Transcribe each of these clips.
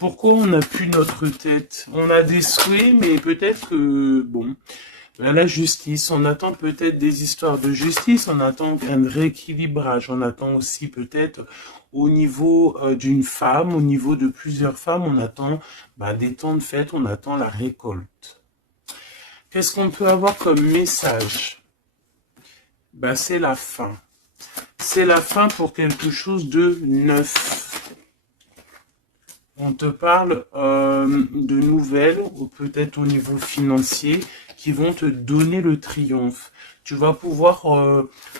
Pourquoi on n'a plus notre tête? On a des souhaits, mais peut-être que, bon, ben, la justice, on attend peut-être des histoires de justice, on attend un rééquilibrage, on attend aussi peut-être au niveau d'une femme, au niveau de plusieurs femmes, on attend ben, des temps de fête, on attend la récolte. Qu'est-ce qu'on peut avoir comme message? Ben, c'est la fin. C'est la fin pour quelque chose de neuf. On te parle de nouvelles, ou peut-être au niveau financier, qui vont te donner le triomphe. Tu vas pouvoir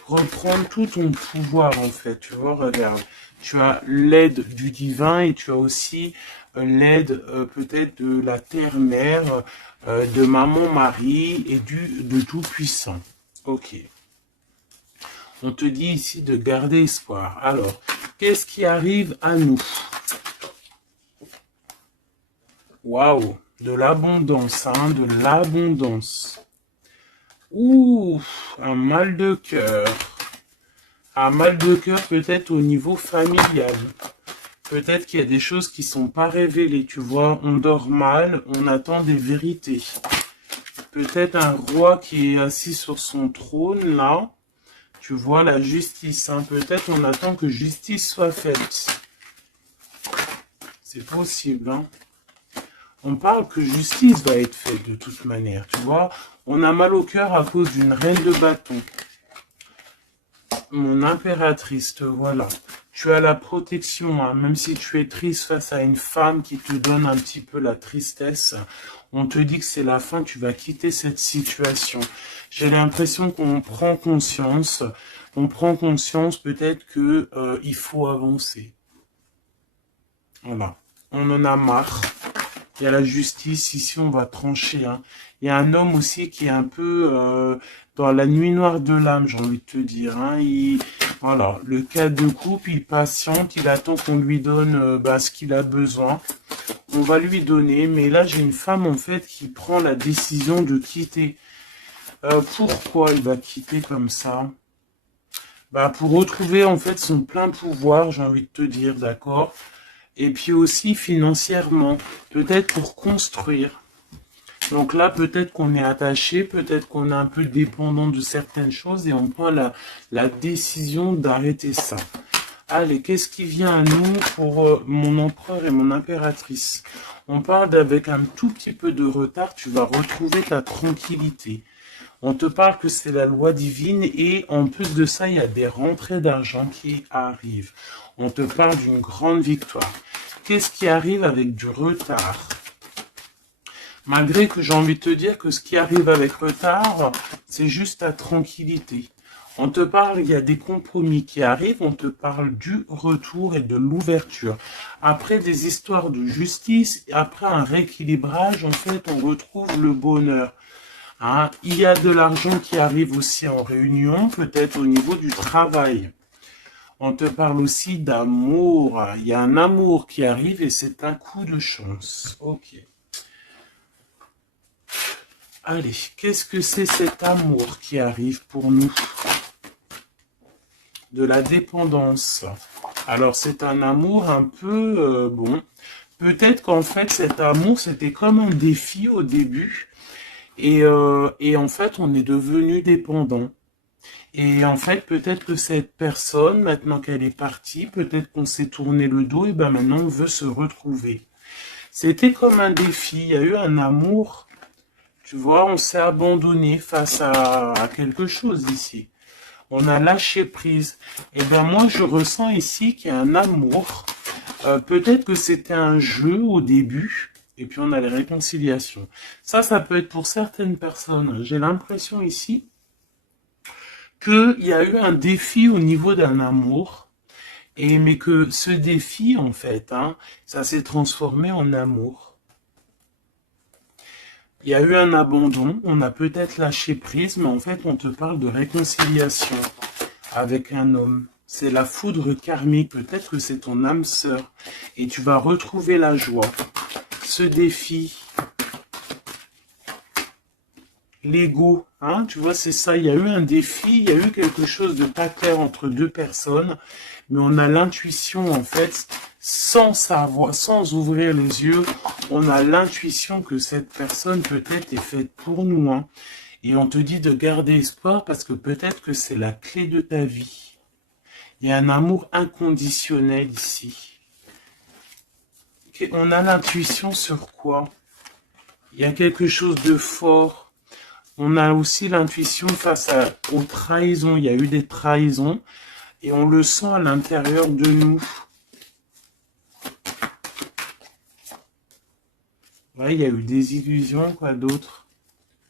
reprendre tout ton pouvoir, en fait. Tu vois, regarde. Tu as l'aide du divin et tu as aussi l'aide peut-être de la terre-mère, de maman-Marie et de Tout-Puissant. Ok. On te dit ici de garder espoir. Alors, qu'est-ce qui arrive à nous? Waouh, de l'abondance, hein, de l'abondance. Ouh, un mal de cœur. Un mal de cœur peut-être au niveau familial. Peut-être qu'il y a des choses qui sont pas révélées, tu vois. On dort mal, on attend des vérités. Peut-être un roi qui est assis sur son trône, là. Tu vois la justice, hein. Peut-être on attend que justice soit faite. C'est possible, hein. On parle que justice va être faite de toute manière, tu vois. On a mal au cœur à cause d'une reine de bâton. Mon impératrice, te voilà. Tu as la protection, hein, même si tu es triste face à une femme qui te donne un petit peu la tristesse. On te dit que c'est la fin, tu vas quitter cette situation. J'ai l'impression qu'on prend conscience. On prend conscience peut-être que il faut avancer. Voilà. On en a marre. Il y a la justice, ici on va trancher. Hein. Il y a un homme aussi qui est un peu dans la nuit noire de l'âme, j'ai envie de te dire. Hein. Voilà, le cas de couple, il patiente, il attend qu'on lui donne ce qu'il a besoin. On va lui donner, mais là j'ai une femme en fait qui prend la décision de quitter. Pourquoi il va quitter comme ça? Pour retrouver en fait son plein pouvoir, j'ai envie de te dire, d'accord? Et puis aussi financièrement, peut-être pour construire. Donc là, peut-être qu'on est attaché, peut-être qu'on est un peu dépendant de certaines choses et on prend la décision d'arrêter ça. Allez, qu'est-ce qui vient à nous pour mon empereur et mon impératrice? On parle d'avec un tout petit peu de retard, tu vas retrouver ta tranquillité. On te parle que c'est la loi divine et en plus de ça, il y a des rentrées d'argent qui arrivent. On te parle d'une grande victoire. Qu'est-ce qui arrive avec du retard? Malgré que j'ai envie de te dire que ce qui arrive avec retard, c'est juste ta tranquillité. On te parle, il y a des compromis qui arrivent, on te parle du retour et de l'ouverture. Après des histoires de justice, après un rééquilibrage, en fait, on retrouve le bonheur. Hein, il y a de l'argent qui arrive aussi en réunion, peut-être au niveau du travail. On te parle aussi d'amour. Il y a un amour qui arrive et c'est un coup de chance. Ok. Allez, qu'est-ce que c'est cet amour qui arrive pour nous? De la dépendance. Alors c'est un amour un peu bon. Peut-être qu'en fait cet amour c'était comme un défi au début. Et en fait, on est devenu dépendant. Et en fait, peut-être que cette personne, maintenant qu'elle est partie, peut-être qu'on s'est tourné le dos, et ben maintenant on veut se retrouver. C'était comme un défi, il y a eu un amour, tu vois, on s'est abandonné face à quelque chose ici. On a lâché prise. Et ben moi, je ressens ici qu'il y a un amour. Peut-être que c'était un jeu au début. Et puis on a les réconciliations. Ça peut être pour certaines personnes. J'ai l'impression ici qu'il y a eu un défi au niveau d'un amour. Mais que ce défi, en fait, hein, ça s'est transformé en amour. Il y a eu un abandon, on a peut-être lâché prise, mais en fait on te parle de réconciliation avec un homme. C'est la foudre karmique, peut-être que c'est ton âme sœur. Et tu vas retrouver la joie. Ce défi, l'ego, hein, tu vois, c'est ça, il y a eu un défi, il y a eu quelque chose de pas clair entre deux personnes, mais on a l'intuition, en fait, sans savoir, sans ouvrir les yeux, on a l'intuition que cette personne peut-être est faite pour nous, hein. Et on te dit de garder espoir parce que peut-être que c'est la clé de ta vie. Il y a un amour inconditionnel ici. On a l'intuition sur quoi? Il y a quelque chose de fort. On a aussi l'intuition face aux trahisons. Il y a eu des trahisons et on le sent à l'intérieur de nous. Ouais, il y a eu des illusions, quoi d'autre?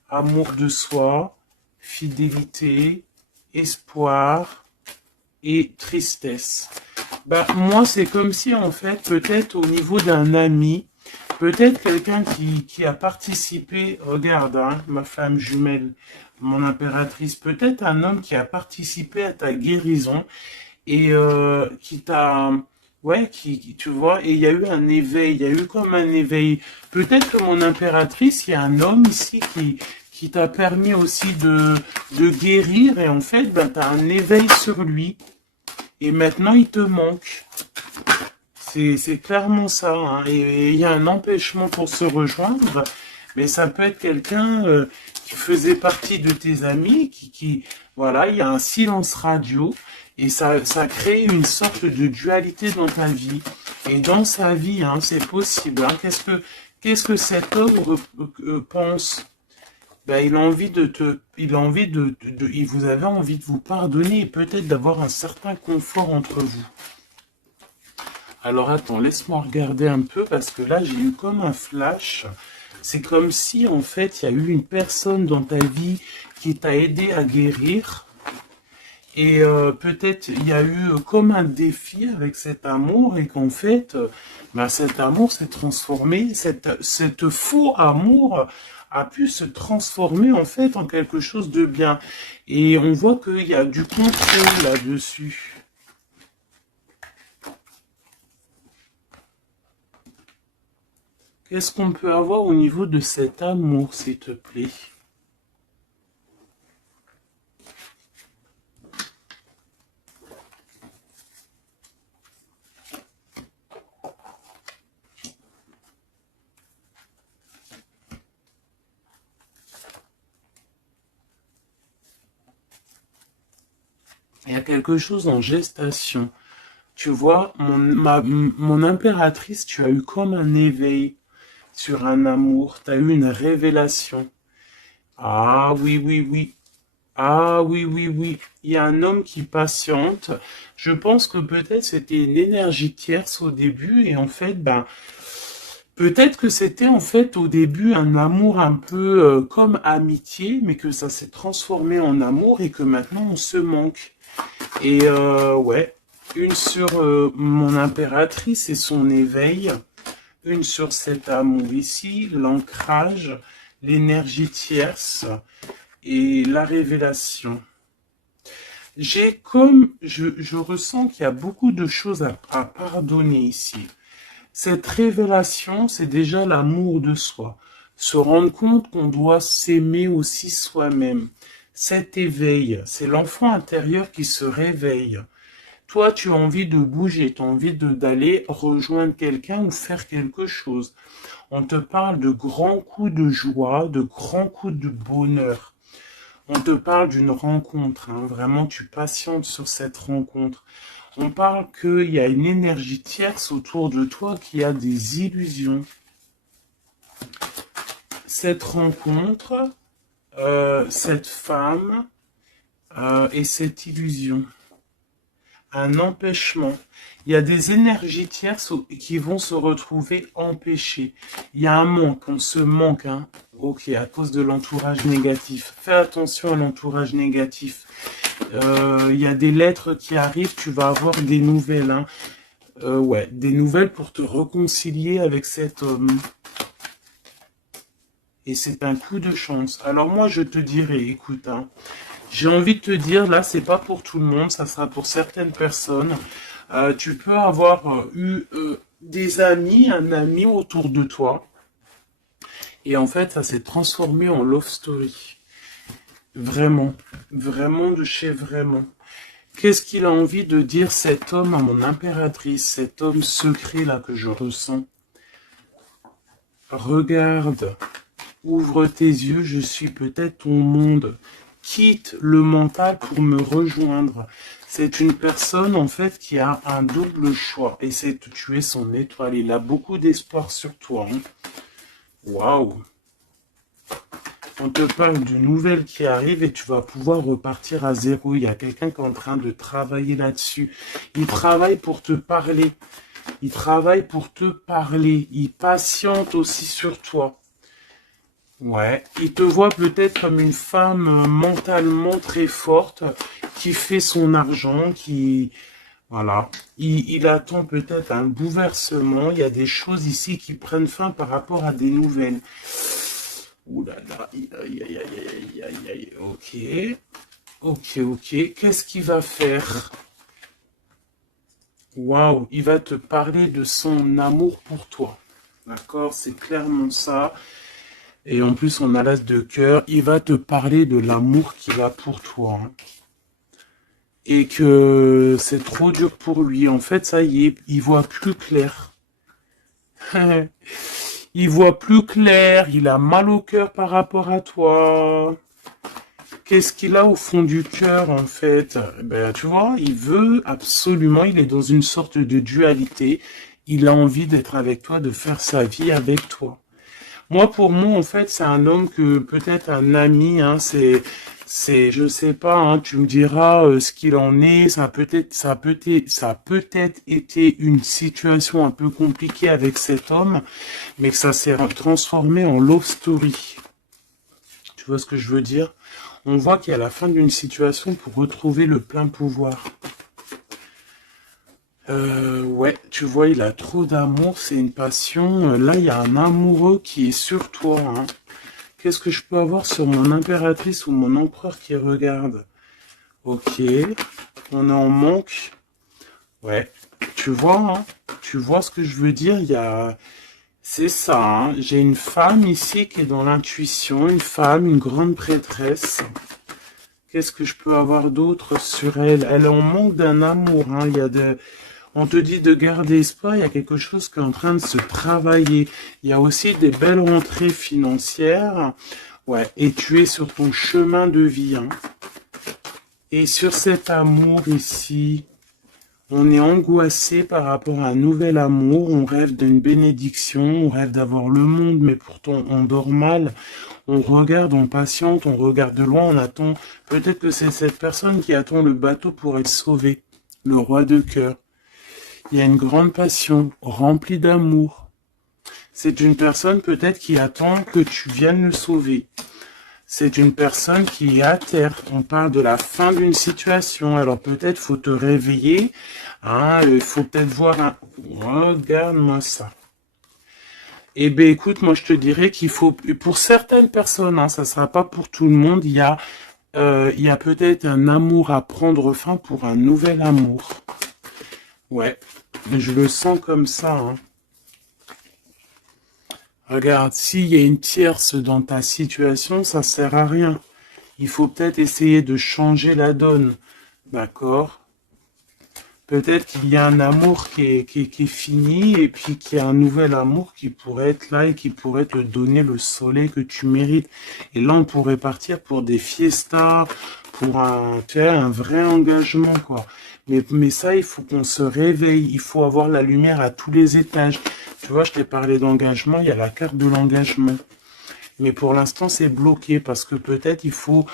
Amour de soi, fidélité, espoir et tristesse. Bah, moi, c'est comme si, en fait, peut-être au niveau d'un ami, peut-être quelqu'un qui a participé, regarde, hein, ma flamme jumelle, mon impératrice, peut-être un homme qui a participé à ta guérison et qui t'a, ouais, tu vois, et il y a eu un éveil, il y a eu comme un éveil. Peut-être que mon impératrice, il y a un homme ici qui t'a permis aussi de guérir et en fait, ben, tu as un éveil sur lui et maintenant il te manque. C'est clairement ça, hein. Et il y a un empêchement pour se rejoindre, mais ça peut être quelqu'un qui faisait partie de tes amis, voilà, il y a un silence radio, et ça crée une sorte de dualité dans ta vie. Et dans sa vie, hein, c'est possible. Hein. Qu'est-ce que cet homme pense? Ben, il a envie vous avez envie de vous pardonner et peut-être d'avoir un certain confort entre vous. Alors attends, laisse-moi regarder un peu parce que là j'ai eu comme un flash. C'est comme si en fait il y a eu une personne dans ta vie qui t'a aidé à guérir. Et peut-être il y a eu comme un défi avec cet amour et qu'en fait cet amour s'est transformé, cette faux amour a pu se transformer en fait en quelque chose de bien. Et on voit qu'il y a du contrôle là-dessus. Qu'est-ce qu'on peut avoir au niveau de cet amour, s'il te plaît? Il y a quelque chose en gestation. Tu vois, mon impératrice, tu as eu comme un éveil sur un amour, tu as eu une révélation. Ah oui, oui, oui. Ah oui, oui, oui. Il y a un homme qui patiente. Je pense que peut-être c'était une énergie tierce au début et en fait, ben, peut-être que c'était en fait au début un amour un peu comme amitié, mais que ça s'est transformé en amour et que maintenant on se manque. Et ouais, une sur mon impératrice et son éveil, une sur cet amour ici, l'ancrage, l'énergie tierce et la révélation. Je ressens qu'il y a beaucoup de choses à pardonner ici. Cette révélation, c'est déjà l'amour de soi. Se rendre compte qu'on doit s'aimer aussi soi-même. Cet éveil, c'est l'enfant intérieur qui se réveille. Toi, tu as envie de bouger, tu as envie d'aller rejoindre quelqu'un ou faire quelque chose. On te parle de grands coups de joie, de grands coups de bonheur. On te parle d'une rencontre, hein. Vraiment, tu patientes sur cette rencontre. On parle qu'il y a une énergie tierce autour de toi qui a des illusions. Cette rencontre, cette femme et cette illusion. Un empêchement. Il y a des énergies tierces qui vont se retrouver empêchées. Il y a un manque, on se manque, hein. Ok, à cause de l'entourage négatif. Fais attention à l'entourage négatif. Il y a des lettres qui arrivent, tu vas avoir des nouvelles, hein. Ouais, des nouvelles pour te réconcilier avec cet homme. Et c'est un coup de chance. Alors moi, je te dirais, écoute, hein, j'ai envie de te dire, là, c'est pas pour tout le monde, ça sera pour certaines personnes. Tu peux avoir eu des amis, un ami autour de toi. Et en fait, ça s'est transformé en love story. Vraiment. Vraiment de chez vraiment. Qu'est-ce qu'il a envie de dire cet homme à mon impératrice, cet homme secret là que je ressens? Regarde, ouvre tes yeux, je suis peut-être ton monde. Quitte le mental pour me rejoindre. C'est une personne en fait qui a un double choix. Essaie de tuer son étoile. Il a beaucoup d'espoir sur toi. Hein. Waouh! On te parle d'une nouvelle qui arrive et tu vas pouvoir repartir à zéro. Il y a quelqu'un qui est en train de travailler là-dessus. Il travaille pour te parler. Il travaille pour te parler. Il patiente aussi sur toi. Ouais, il te voit peut-être comme une femme mentalement très forte qui fait son argent, qui... Voilà. Il attend peut-être un bouleversement. Il y a des choses ici qui prennent fin par rapport à des nouvelles. Ouh là là, aïe, aïe, aïe, aïe, aïe, aïe, ok. Ok, ok. Qu'est-ce qu'il va faire? Waouh, il va te parler de son amour pour toi. D'accord, c'est clairement ça. Et en plus, on a l'as de cœur. Il va te parler de l'amour qu'il a pour toi. Hein. Et que c'est trop dur pour lui. En fait, ça y est, il voit plus clair. Il voit plus clair. Il a mal au cœur par rapport à toi. Qu'est-ce qu'il a au fond du cœur, en fait? Ben, tu vois, il veut absolument, il est dans une sorte de dualité. Il a envie d'être avec toi, de faire sa vie avec toi. Moi, pour moi, en fait, c'est un homme que peut-être un ami, hein, je sais pas, hein, tu me diras ce qu'il en est. Ça a peut-être été une situation un peu compliquée avec cet homme, mais que ça s'est transformé en love story. Tu vois ce que je veux dire? On voit qu'il y a la fin d'une situation pour retrouver le plein pouvoir. Ouais, tu vois, il a trop d'amour, c'est une passion. Là, il y a un amoureux qui est sur toi. Hein. Qu'est-ce que je peux avoir sur mon impératrice ou mon empereur qui regarde? Ok, on est en manque. Ouais, tu vois, hein, tu vois ce que je veux dire? Il y a... C'est ça, hein. J'ai une femme ici qui est dans l'intuition, une femme, une grande prêtresse. Qu'est-ce que je peux avoir d'autre sur elle? Elle est en manque d'un amour, hein. Il y a de... On te dit de garder espoir, il y a quelque chose qui est en train de se travailler. Il y a aussi des belles rentrées financières. Ouais, et tu es sur ton chemin de vie. Hein. Et sur cet amour ici, on est angoissé par rapport à un nouvel amour. On rêve d'une bénédiction, on rêve d'avoir le monde, mais pourtant on dort mal. On regarde, on patiente, on regarde de loin, on attend. Peut-être que c'est cette personne qui attend le bateau pour être sauvée. Le roi de cœur. Il y a une grande passion, remplie d'amour. C'est une personne peut-être qui attend que tu viennes le sauver. C'est une personne qui est à terre. On parle de la fin d'une situation. Alors peut-être faut te réveiller. Hein, il faut peut-être voir un... Regarde-moi ça. Eh bien écoute, moi je te dirais qu'il faut... Pour certaines personnes, hein, ça ne sera pas pour tout le monde, il y a peut-être un amour à prendre fin pour un nouvel amour. Ouais, je le sens comme ça. Hein. Regarde, s'il y a une tierce dans ta situation, ça sert à rien. Il faut peut-être essayer de changer la donne. D'accord? Peut-être qu'il y a un amour qui est fini et puis qu'il y a un nouvel amour qui pourrait être là et qui pourrait te donner le soleil que tu mérites. Et là, on pourrait partir pour des fiestas, pour un vrai engagement, quoi. Mais ça, il faut qu'on se réveille. Il faut avoir la lumière à tous les étages. Tu vois, je t'ai parlé d'engagement, il y a la carte de l'engagement. Mais pour l'instant, c'est bloqué parce que peut-être il faut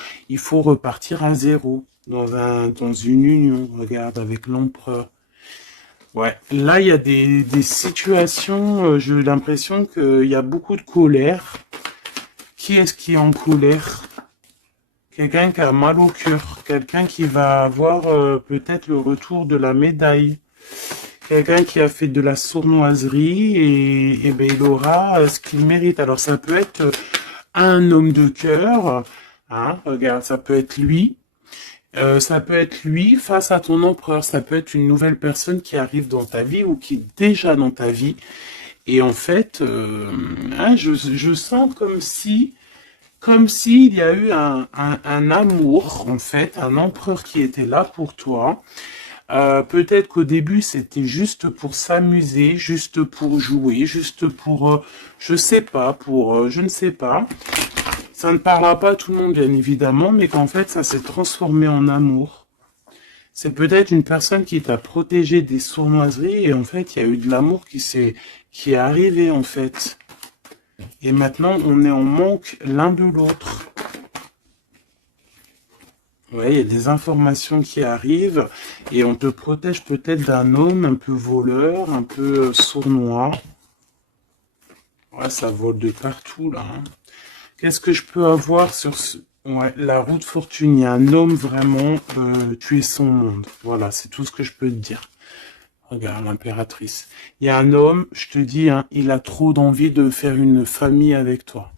repartir à zéro dans une union. Regarde, avec l'empereur. Ouais, là, il y a des situations, j'ai l'impression qu'il y a beaucoup de colère. Qui est-ce qui est en colère? Quelqu'un qui a mal au cœur. Quelqu'un qui va avoir peut-être le retour de la médaille. Quelqu'un qui a fait de la sournoiserie et ben, il aura ce qu'il mérite. Alors ça peut être un homme de cœur, hein, regarde, ça peut être lui. Ça peut être lui face à ton empereur. Ça peut être une nouvelle personne qui arrive dans ta vie ou qui est déjà dans ta vie. Et en fait, hein, je sens comme s'il y a eu un amour, en fait, un empereur qui était là pour toi. Peut-être qu'au début, c'était juste pour s'amuser, juste pour jouer, juste pour, je sais pas, pour, je ne sais pas. Ça ne parlera pas à tout le monde, bien évidemment, mais qu'en fait, ça s'est transformé en amour. C'est peut-être une personne qui t'a protégé des sournoiseries et en fait, il y a eu de l'amour qui est arrivé, en fait. Et maintenant, on est en manque l'un de l'autre. Ouais, il y a des informations qui arrivent et on te protège peut-être d'un homme un peu voleur, un peu sournois. Ouais, ça vole de partout, là. Hein. Qu'est-ce que je peux avoir sur ce... Ouais, la roue de fortune, il y a un homme vraiment, tu es son monde. Voilà, c'est tout ce que je peux te dire. Regarde, l'impératrice. Il y a un homme, je te dis, hein, il a trop d'envie de faire une famille avec toi.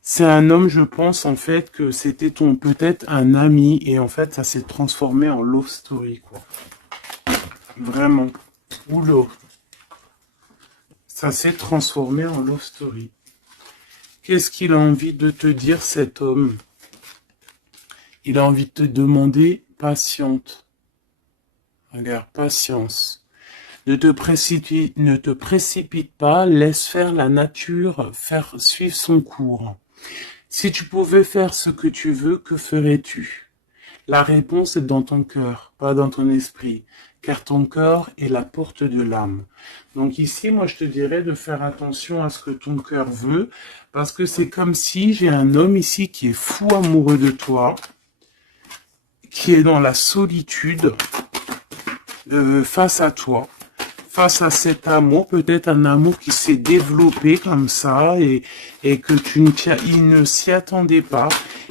C'est un homme, je pense, en fait, que c'était ton peut-être un ami, et en fait, ça s'est transformé en love story, quoi. Vraiment. Oula. Ça s'est transformé en love story. Qu'est-ce qu'il a envie de te dire, cet homme? Il a envie de te demander patiente. Regarde, patience. Ne te précipite pas, laisse faire la nature, faire suivre son cours. Si tu pouvais faire ce que tu veux, que ferais-tu? La réponse est dans ton cœur, pas dans ton esprit, car ton cœur est la porte de l'âme. Donc ici, moi, je te dirais de faire attention à ce que ton cœur veut, parce que c'est comme si j'ai un homme ici qui est fou amoureux de toi, qui est dans la solitude face à toi, face à cet amour, peut-être un amour qui s'est développé comme ça et que il ne s'y attendait pas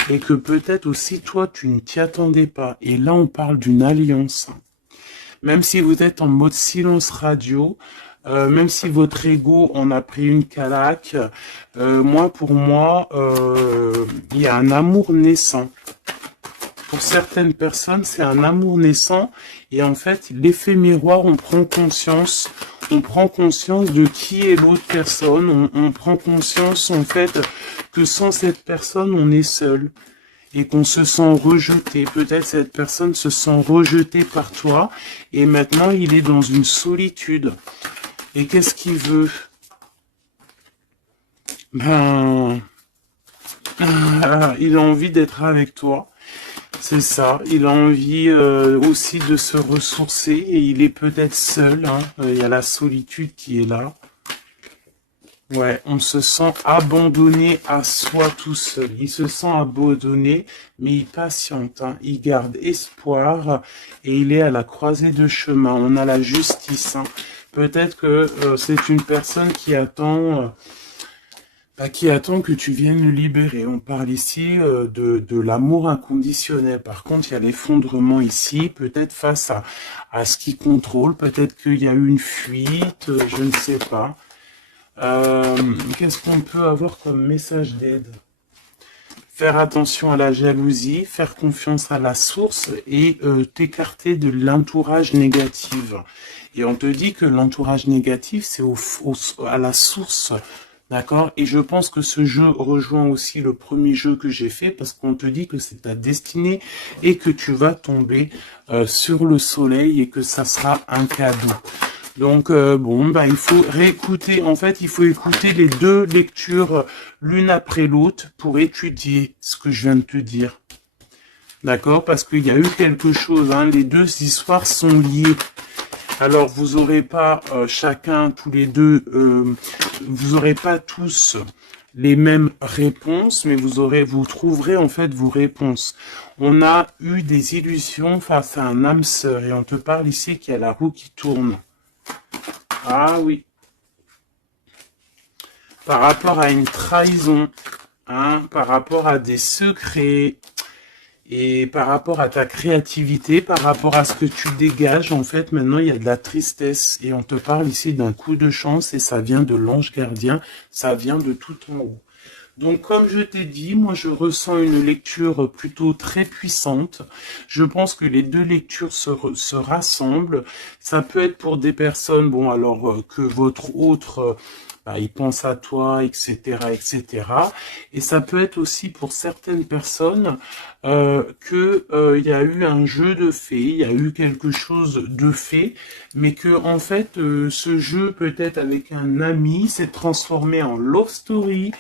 et que peut-être aussi toi tu ne t'y attendais pas. Et là on parle d'une alliance. Même si vous êtes en mode silence radio, même si votre ego en a pris une calaque, pour moi, il y a un amour naissant. Pour certaines personnes, c'est un amour naissant et en fait, l'effet miroir, on prend conscience de qui est l'autre personne, on prend conscience en fait que sans cette personne, on est seul et qu'on se sent rejeté. Peut-être cette personne se sent rejetée par toi et maintenant, il est dans une solitude. Et qu'est-ce qu'il veut? Ben, il a envie d'être avec toi. C'est ça, il a envie aussi de se ressourcer et il est peut-être seul, hein. Il y a la solitude qui est là. Ouais, on se sent abandonné à soi tout seul. Il se sent abandonné, mais il patiente, hein. Il garde espoir et il est à la croisée de chemin. On a la justice. Hein. Peut-être que c'est une personne qui attend que tu viennes le libérer. On parle ici de l'amour inconditionnel. Par contre, il y a l'effondrement ici, peut-être face à ce qui contrôle, peut-être qu'il y a eu une fuite, je ne sais pas. Qu'est-ce qu'on peut avoir comme message d'aide? Faire attention à la jalousie, faire confiance à la source et t'écarter de l'entourage négatif. Et on te dit que l'entourage négatif, c'est à la source. D'accord? Et je pense que ce jeu rejoint aussi le premier jeu que j'ai fait parce qu'on te dit que c'est ta destinée et que tu vas tomber sur le soleil et que ça sera un cadeau. Donc il faut réécouter, en fait il faut écouter les deux lectures l'une après l'autre pour étudier ce que je viens de te dire. D'accord? Parce qu'il y a eu quelque chose, hein, les deux histoires sont liées. Alors, vous aurez pas chacun, tous les deux, vous aurez pas tous les mêmes réponses, mais vous trouverez en fait vos réponses. On a eu des illusions face à un âme sœur, et on te parle ici qu'il y a la roue qui tourne. Ah oui. Par rapport à une trahison, hein, par rapport à des secrets, et par rapport à ta créativité, par rapport à ce que tu dégages, en fait, maintenant, il y a de la tristesse. Et on te parle ici d'un coup de chance et ça vient de l'ange gardien, ça vient de tout en haut. Donc, comme je t'ai dit, moi, je ressens une lecture plutôt très puissante. Je pense que les deux lectures se rassemblent. Ça peut être pour des personnes, bon, alors que votre autre, bah, il pense à toi, etc., etc. Et ça peut être aussi pour certaines personnes que il y a eu un jeu de fées, il y a eu quelque chose de fait, mais que en fait, ce jeu peut-être avec un ami s'est transformé en love story,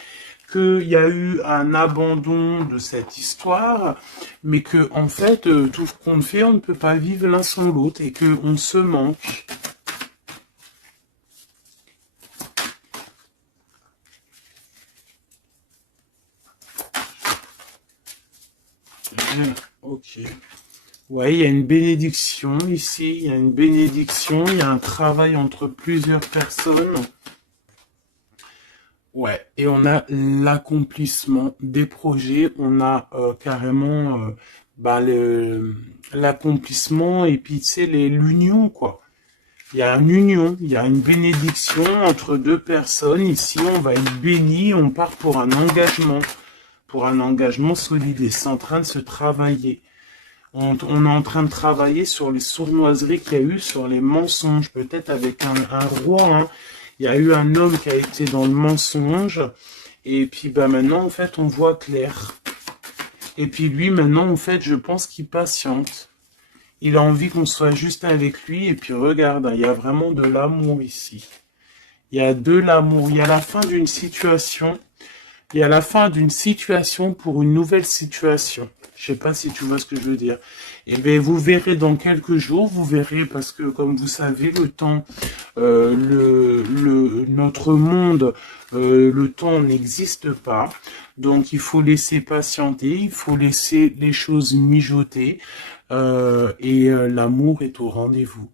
qu'il y a eu un abandon de cette histoire, mais que en fait, tout ce qu'on fait, on ne peut pas vivre l'un sans l'autre et qu'on se manque. Ok. Ouais, il y a une bénédiction ici, il y a une bénédiction, il y a un travail entre plusieurs personnes. Ouais, et on a l'accomplissement des projets, on a carrément bah, l'accomplissement et puis tu sais l'union quoi. Il y a une union, il y a une bénédiction entre deux personnes. Ici, on va être béni, on part pour un engagement solide et c'est en train de se travailler. On est en train de travailler sur les sournoiseries qu'il y a eu, sur les mensonges, peut-être avec un roi, hein. Il y a eu un homme qui a été dans le mensonge, et puis bah maintenant, en fait, on voit clair. Et puis lui, maintenant, en fait, je pense qu'il patiente. Il a envie qu'on soit juste avec lui, et puis regarde, il y a vraiment de l'amour ici. Il y a de l'amour, il y a la fin d'une situation, il y a la fin d'une situation pour une nouvelle situation. Je sais pas si tu vois ce que je veux dire. Et bien, vous verrez dans quelques jours, vous verrez parce que comme vous savez, le temps, notre monde, le temps n'existe pas. Donc, il faut laisser patienter, il faut laisser les choses mijoter, et l'amour est au rendez-vous.